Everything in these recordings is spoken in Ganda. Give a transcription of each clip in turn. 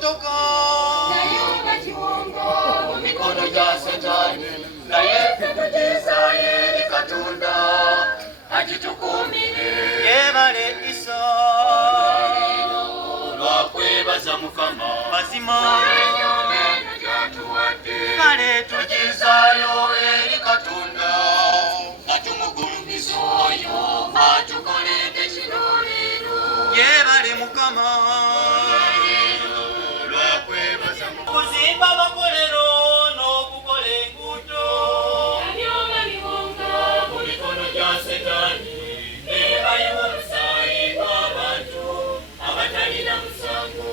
motoka nayoba kiwongo mu mikono gya Satani naye ffe tugizayo eri Katonda agitukuumire yebale Isa olwakwebaza Mukama mazima ennyumba eno gy'atuwadde kale tugizaayo eri Katonda nga tumugulumiza oyo atukoledde kino leero yebale Mukama olwakwebaza okuzimba amakolero n'okukola enguudo ebyoba biwongo mu mikono gya Satani ne bayiwa omusaayi gw'abantu abatalina musango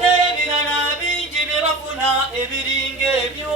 n'ebirala bingi bye bafuna ebiringa ebyo